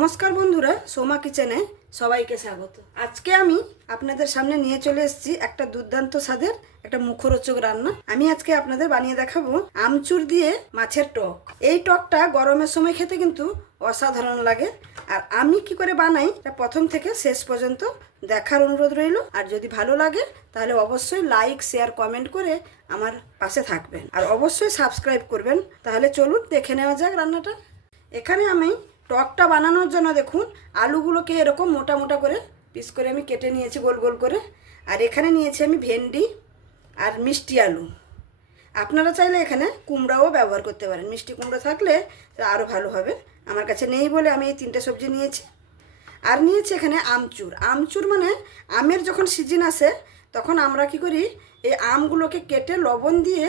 নমস্কার বন্ধুরা, সোমা কিচেনে সবাইকে স্বাগত। আজকে আমি আপনাদের সামনে নিয়ে চলে এসেছি একটা দুর্দান্ত স্বাদের একটা মুখরোচক রান্না। আমি আজকে আপনাদের বানিয়ে দেখাবো আমচুর দিয়ে মাছের টক। এই টকটা গরমের সময় খেতে কিন্তু অসাধারণ লাগে। আর আমি কি করে বানাই তা প্রথম থেকে শেষ পর্যন্ত দেখার অনুরোধ রইল। আর যদি ভালো লাগে, তাহলে অবশ্যই লাইক, শেয়ার, কমেন্ট করে আমার পাশে থাকবেন। আর অবশ্যই সাবস্ক্রাইব করবেন। তাহলে চলুন দেখে নেওয়া যাক রান্নাটা। এখানে আমি টকটা বানানোর জন্য দেখুন, আলুগুলোকে এরকম মোটা মোটা করে পিস করে আমি কেটে নিয়েছি গোল গোল করে। আর এখানে নিয়েছি আমি ভেন্ডি আর মিষ্টি আলু। আপনারা চাইলে এখানে কুমড়াও ব্যবহার করতে পারেন। মিষ্টি কুমড়ো থাকলে আরও ভালো হবে। আমার কাছে নেই বলে আমি এই তিনটে সবজি নিয়েছি। আর নিয়েছি এখানে আমচুর। আমচুর মানে আমের যখন সিজন আসে, তখন আমরা কি করি, এই আমগুলোকে কেটে লবণ দিয়ে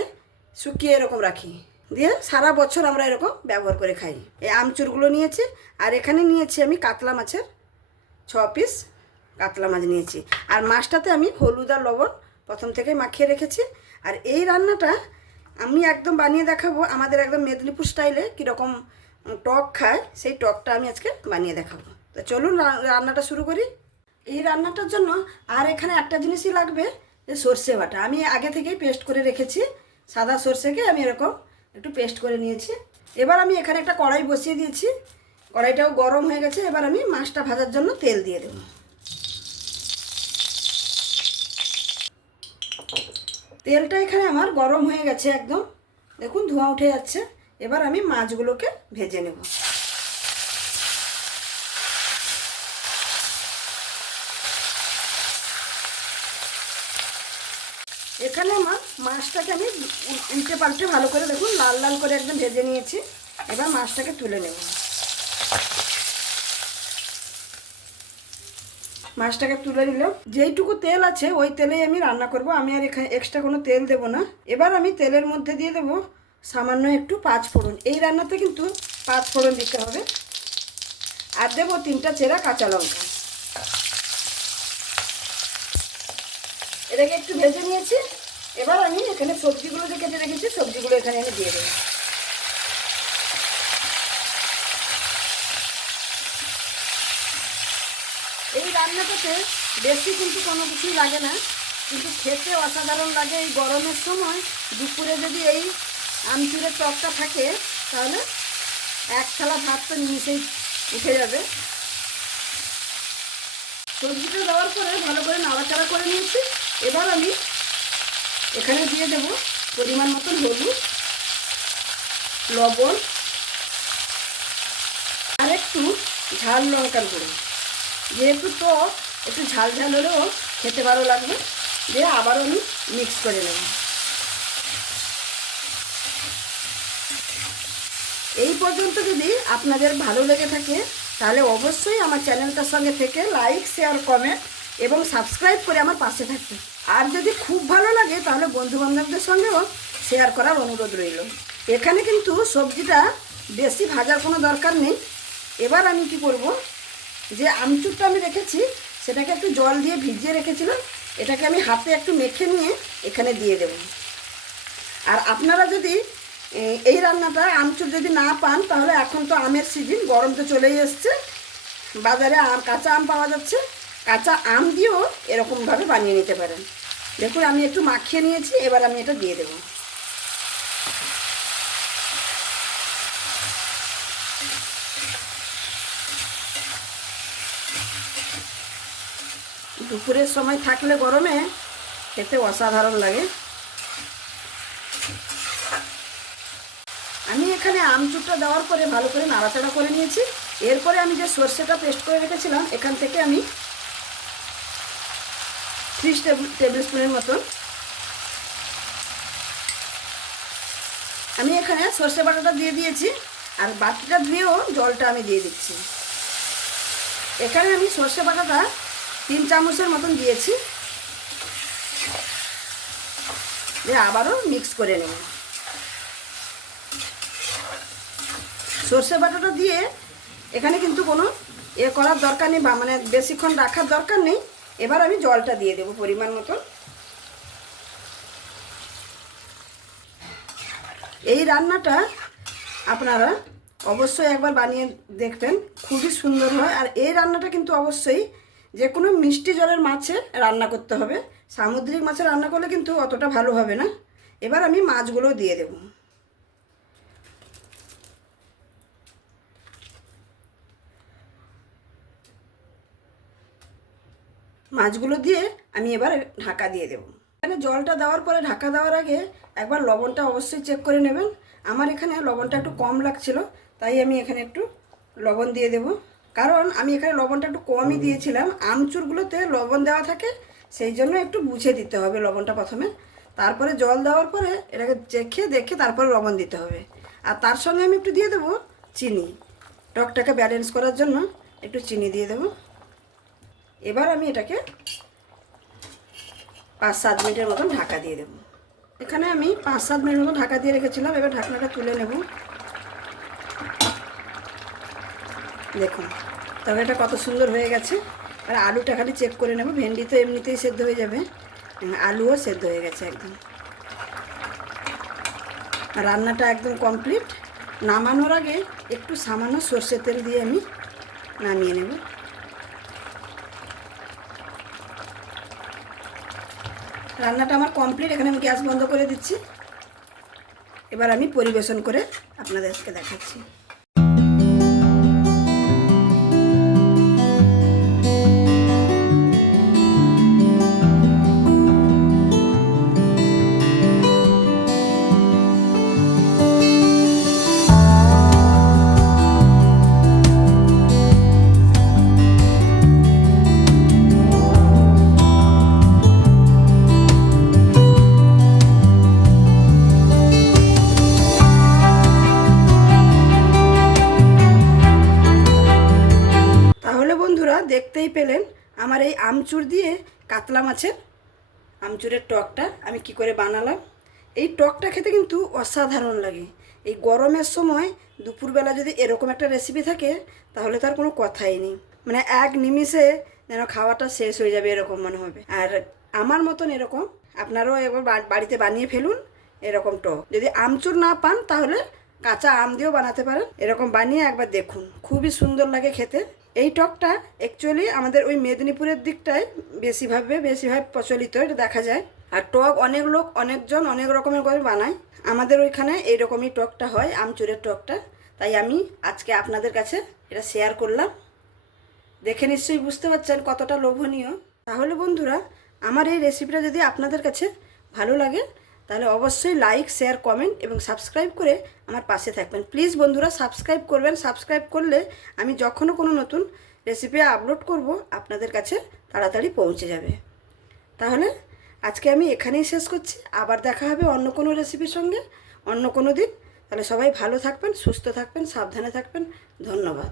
শুকিয়ে এরকম রাখি। দিয়ে সারা বছর আমরা এরকম ব্যবহার করে খাই। এই আমচুরগুলো নিয়েছি, আর এখানে নিয়েছি আমি কাতলা মাছের ছ পিস কাতলা মাছ নিয়েছি। আর মাছটাতে আমি হলুদ আর লবণ প্রথম থেকে মাখিয়ে রেখেছি। আর এই রান্নাটা আমি একদম বানিয়ে দেখাবো, আমাদের একদম মেদিনীপুর স্টাইলে কীরকম টক খায়, সেই টকটা আমি আজকে বানিয়ে দেখাবো। তো চলুন রান্নাটা শুরু করি। এই রান্নাটার জন্য আর এখানে একটা জিনিসই লাগবে, যে সর্ষে বাটা। আমি আগে থেকেই পেস্ট করে রেখেছি, সাদা সর্ষেকে আমি এরকম একটু পেস্ট করে নিয়েছি। এবার আমি এখানে একটা কড়াই বসিয়ে দিয়েছি। কড়াইটাও গরম হয়ে গেছে, এবার আমি মাছটা ভাজার জন্য তেল দিয়ে দেবো। তেলটা এখানে আমার গরম হয়ে গেছে একদম। দেখুন ধোঁয়া উঠে যাচ্ছে। এবার আমি মাছগুলোকে ভেজে নেব। এখানে আমার মাছটাকে আমি উল- উল্টে পাল্টে ভালো করে দেখুন, লাল লাল করে একদম ভেজে নিয়েছি। এবার মাছটাকে তুলে নেব। মাছটাকে তুলে নিলাম যেইটুকু তেল আছে, ওই তেলেই আমি রান্না করব। আমি আর এখানে এক্সট্রা কোনো তেল দেব না। এবার আমি তেলের মধ্যে দিয়ে দেবো সামান্য একটু পাঁচ ফোড়ন। এই রান্নাতে কিন্তু পাঁচ ফোড়ন দিতে হবে। আর দেবো তিনটা চেরা কাঁচা লঙ্কা। এটাকে একটু ভেজে নিয়েছি। এবার আমি এখানে সবজিগুলো যে কেটে রেখেছি, সবজিগুলো এখানে আমি দিয়ে দেবো। এই রান্নাটাতে বেশি কিন্তু কোনো কিছুই লাগে না, কিন্তু খেতে অসাধারণ লাগে এই গরমের সময়। দুপুরে যদি এই আমচুরের টকটা থাকে, তাহলে এক থালা ভাত তো নিমিশেই উঠে যাবে। সবজিটা দেওয়ার পরে ভালো করে নাড়াচাড়া করে নিয়েছি। এবার আমি এখানে দিয়ে দেব পরিমাণ মতন হলুদ, লবণ, আর একটু ঝাল লঙ্কার গুঁড়ো। যেহেতু তো একটু ঝাল ঝাল হলেও খেতে ভালো লাগবে। দিয়ে আবারও আমি মিক্স করে নেব। এই পর্যন্ত যদি আপনাদের ভালো লেগে থাকে, তাহলে অবশ্যই আমার চ্যানেলটার সঙ্গে থেকে লাইক শেয়ার কমেন্ট এবং সাবস্ক্রাইব করে আমার পাশে থাকবে আর যদি খুব ভালো লাগে, তাহলে বন্ধু বান্ধবদের সঙ্গেও শেয়ার করার অনুরোধ রইল। এখানে কিন্তু সবজিটা বেশি ভাজার কোনো দরকার নেই। এবার আমি কি করব, যে আমচুরটা আমি রেখেছি, সেটাকে একটু জল দিয়ে ভিজিয়ে রেখেছিলাম, এটাকে আমি হাতে একটু মেখে নিয়ে এখানে দিয়ে দেব। আর আপনারা যদি এই রান্নাটা আমচুর যদি না পান, তাহলে এখন তো আমের সিজন গরম তো চলেই এসছে। বাজারে আম কাঁচা আম পাওয়া যাচ্ছে। কাঁচা আম দিয়েও এরকমভাবে বানিয়ে নিতে পারেন। দেখুন, আমি একটু মাখিয়ে নিয়েছি, এবার আমি এটা দিয়ে দেবো। দুপুরের সময় থাকলে গরমে খেতে অসাধারণ লাগে। আমি এখানে আমচুরটা দেওয়ার পরে ভালো করে নাড়াচাড়া করে নিয়েছি। এরপরে আমি যে সর্ষেটা পেস্ট করে রেখেছিলাম, এখান থেকে আমি ত্রিশ টেবিল স্পুনের মতন। আমি এখানে সর্ষে বাটাটা দিয়ে দিয়েছি, আর বাটিটা ধুয়েও জলটা আমি দিয়ে দিচ্ছি। এখানে আমি সর্ষে বাটাটা তিন চামচের মতন দিয়েছি। দিয়ে আবারও মিক্স করে নেব। সর্ষে বাটাটা দিয়ে এখানে কিন্তু কোনো এ করার দরকার নেই, বা মানে বেশিক্ষণ রাখার দরকার নেই। এবার আমি জলটা দিয়ে দেবো পরিমাণ মতন। এই রান্নাটা আপনারা অবশ্যই একবার বানিয়ে দেখবেন, খুবই সুন্দর হয়। আর এই রান্নাটা কিন্তু অবশ্যই যে কোনো মিষ্টি জলের মাছে রান্না করতে হবে। সামুদ্রিক মাছে রান্না করলে কিন্তু অতটা ভালো হবে না। এবার আমি মাছগুলো দিয়ে দেব। মাছগুলো দিয়ে আমি এবার ঢাকা দিয়ে দেবো। এখানে জলটা দেওয়ার পরে ঢাকা দেওয়ার আগে একবার লবণটা অবশ্যই চেক করে নেবেন। আমার এখানে লবণটা একটু কম লাগছিল, তাই আমি এখানে একটু লবণ দিয়ে দেব। কারণ আমি এখানে লবণটা একটু কমই দিয়েছিলাম। আমচুরগুলোতে লবণ দেওয়া থাকে, সেই জন্য একটু বুঝে দিতে হবে লবণটা প্রথমে। তারপরে জল দেওয়ার পরে এটাকে চেখে দেখে তারপরে লবণ দিতে হবে। আর তার সঙ্গে আমি একটু দিয়ে দেবো চিনি। টকটাকে ব্যালেন্স করার জন্য একটু চিনি দিয়ে দেবো। এবার আমি এটাকে পাঁচ সাত মিনিটের মতন ঢাকা দিয়ে দেবো। এখানে আমি পাঁচ সাত মিনিট মতো ঢাকা দিয়ে রেখেছিলাম, এবার ঢাকনাটা তুলে নেব। দেখুন, তরকারিটা কত সুন্দর হয়ে গেছে। আর আলুটা খালি চেক করে নেব, ভেন্ডি তো এমনিতেই সেদ্ধ হয়ে যাবে। আলুও সেদ্ধ হয়ে গেছে একদম। রান্নাটা একদম কমপ্লিট। নামানোর আগে একটু সামান্য সর্ষের তেল দিয়ে আমি নামিয়ে নেব। রান্নাটা আমার কমপ্লিট এখানে আমি গ্যাস বন্ধ করে দিচ্ছি। এবার আমি পরিবেশন করে আপনাদেরকে দেখাচ্ছি। দেখতেই পেলেন আমার এই আমচুর দিয়ে কাতলা মাছের আমচুরের টকটা আমি কি করে বানালাম। এই টকটা খেতে কিন্তু অসাধারণ লাগে। এই গরমের সময় দুপুরবেলা যদি এরকম একটা রেসিপি থাকে, তাহলে তার কোনো কথাই নেই। মানে এক নিমিষে যেন খাওয়াটা শেষ হয়ে যাবে এরকম মনে হবে। আর আমার মতন এরকম আপনারাও একবার বা- বাড়িতে বানিয়ে ফেলুন এরকম টক। যদি আমচুর না পান, তাহলে কাঁচা আম দিয়েও বানাতে পারেন। এরকম বানিয়ে একবার দেখুন। খুবই সুন্দর লাগে খেতে। এই টকটা অ্যাকচুয়ালি আমাদের ওই মেদিনীপুরের দিকটায় বেশিভাবে বেশিভাবে প্রচলিত, এটা দেখা যায়। আর টক অনেক লোক, অনেকজন অনেক রকমের করে বানায়। আমাদের ওইখানে এইরকমই টকটা হয়, আমচুরের টকটা। তাই আমি আজকে আপনাদের কাছে এটা শেয়ার করলাম। দেখে নিশ্চয়ই বুঝতে পারছেন কতটা লোভনীয়। তাহলে বন্ধুরা, আমার এই রেসিপিটা যদি আপনাদের কাছে ভালো লাগে তাহলে অবশ্যই লাইক শেয়ার কমেন্ট এবং সাবস্ক্রাইব করে আমার পাশে থাকবেন। প্লিজ বন্ধুরা সাবস্ক্রাইব করবেন। সাবস্ক্রাইব করলে আমি যখনও কোনো নতুন রেসিপি আপলোড করব, আপনাদের কাছে তাড়াতাড়ি পৌঁছে যাবে। তাহলে আজকে আমি এখানেই শেষ করছি। আবার দেখা হবে অন্য কোনো রেসিপির সঙ্গে, অন্য কোনো দিন। তাহলে সবাই ভালো থাকবেন, সুস্থ থাকবেন, সাবধানে থাকবেন। ধন্যবাদ।